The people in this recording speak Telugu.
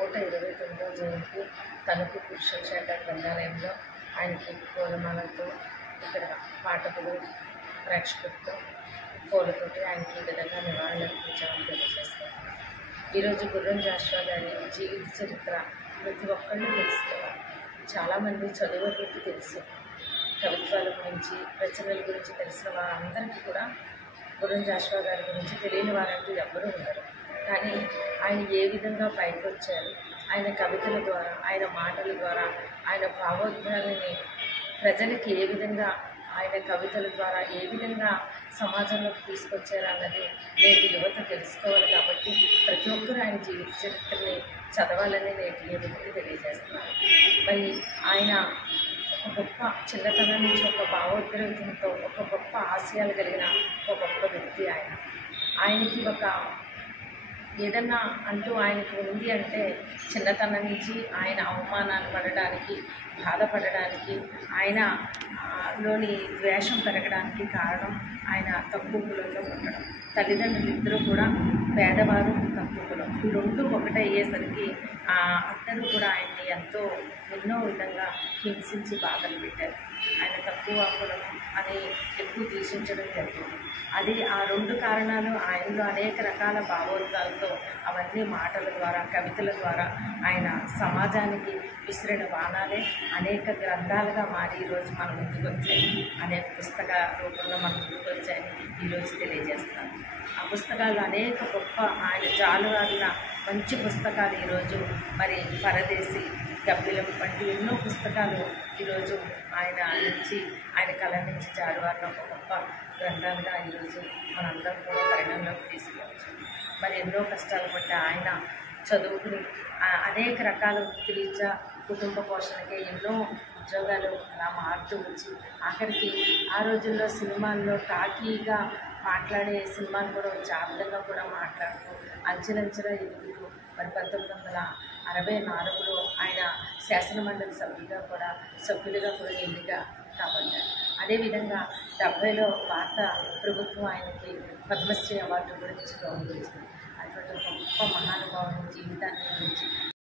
129వ జయంతి తణుకు పురుషుల శాఖ గ్రంథాలయంలో ఆయనకి పూలమాలతో ఇక్కడ పాఠకులు ప్రేక్షకులతో పూలతోటి ఆయనకి ఈ విధంగా నివాళులు అర్పించామని తెలియజేస్తారు. ఈరోజు గుర్రం జాషువా గారి జీవిత చరిత్ర ప్రతి ఒక్కళ్ళు తెలుసుకోవాలి. చాలామంది చదువు గురించి తెలుసు, కవిత్వాల గురించి రచనల గురించి తెలిసిన వారందరికీ కూడా గుర్రం జాషువా గారి గురించి తెలియని వారంటూ ఎవ్వరూ ఉండరు. కానీ ఆయన ఏ విధంగా పైకి వచ్చారు, ఆయన కవితల ద్వారా, ఆయన మాటల ద్వారా, ఆయన భావోద్వేగాలని ప్రజలకి ఏ విధంగా, ఆయన కవితల ద్వారా ఏ విధంగా సమాజంలోకి తీసుకొచ్చారు అన్నది నేటి యువత తెలుసుకోవాలి. కాబట్టి ప్రతి ఒక్కరూ ఆయన జీవిత చరిత్రని చదవాలని నేటి యువతకి తెలియజేస్తున్నారు. మరి ఆయన ఒక గొప్ప చిన్నతనం నుంచి ఒక భావోద్వేగంతో ఒక గొప్ప ఆశయాలు కలిగిన ఒక గొప్ప వ్యక్తి. ఆయనకి ఒక ఏదన్నా అంటూ ఆయనకు ఉంది అంటే చిన్నతనం నుంచి ఆయన అవమానాలు పడడానికి, బాధపడడానికి, ఆయన లోని ద్వేషం పెరగడానికి కారణం ఆయన తక్కువ కులంలో ఉండడం. తల్లిదండ్రులు ఇద్దరూ కూడా పేదవారు, తక్కువ కులం. ఈ రెండు ఒకటే అయ్యేసరికి అందరూ కూడా ఆయన్ని ఎన్నో విధంగా హింసించి బాధలు పెట్టారు. ఆయన తక్కువ కులం అని ఎక్కువ దూషించడం జరిగింది. అది ఆ రెండు కారణాలు ఆయనలో అనేక రకాల భావోద్వేగాలతో అవన్నీ మాటల ద్వారా, కవితల ద్వారా ఆయన సమాజానికి విసిరిన బాణాలే అనేక గ్రంథాలుగా మారి ఈరోజు మన ముందుకు వచ్చాయి. అనేక పుస్తక రూపంలో మన ముందుకు వచ్చాయని ఈరోజు తెలియజేస్తాను. ఆ పుస్తకాలు అనేక గొప్ప ఆయన జాలువారిన మంచి పుస్తకాలు ఈరోజు మరి పరదేశి, గబ్బిలం వంటి ఎన్నో పుస్తకాలు ఈరోజు ఆయన కళ నుంచి జాలువారిన ఒక గొప్ప గ్రంథాలుగా ఈరోజు మనందరం కూడా పరిణామంలోకి తీసుకోవచ్చు. మరి ఎన్నో కష్టాలు పడ్డ ఆయన చదువుకుని అనేక రకాల వృత్తిరీత్యా కుటుంబ పోషణకి ఎన్నో ఉద్యోగాలు అలా మారుతూ వచ్చి ఆఖరికి ఆ రోజుల్లో సినిమాల్లో టాకీగా మాట్లాడే సినిమాలు కూడా వచ్చి ఆ విధంగా కూడా మాట్లాడుతూ అంచెలంచెలా ఎదుగుతూ మరి 1964లో ఆయన శాసనమండలి సభ్యులుగా కూడా ఎన్నిక కాబడ్డారు. అదేవిధంగా 70లో భారత ప్రభుత్వం ఆయనకి పద్మశ్రీ అవార్డు కూడా ఇచ్చి గౌరవించింది. అటువంటి ఒక గొప్ప మహానుభావుని జీవితాన్ని గురించి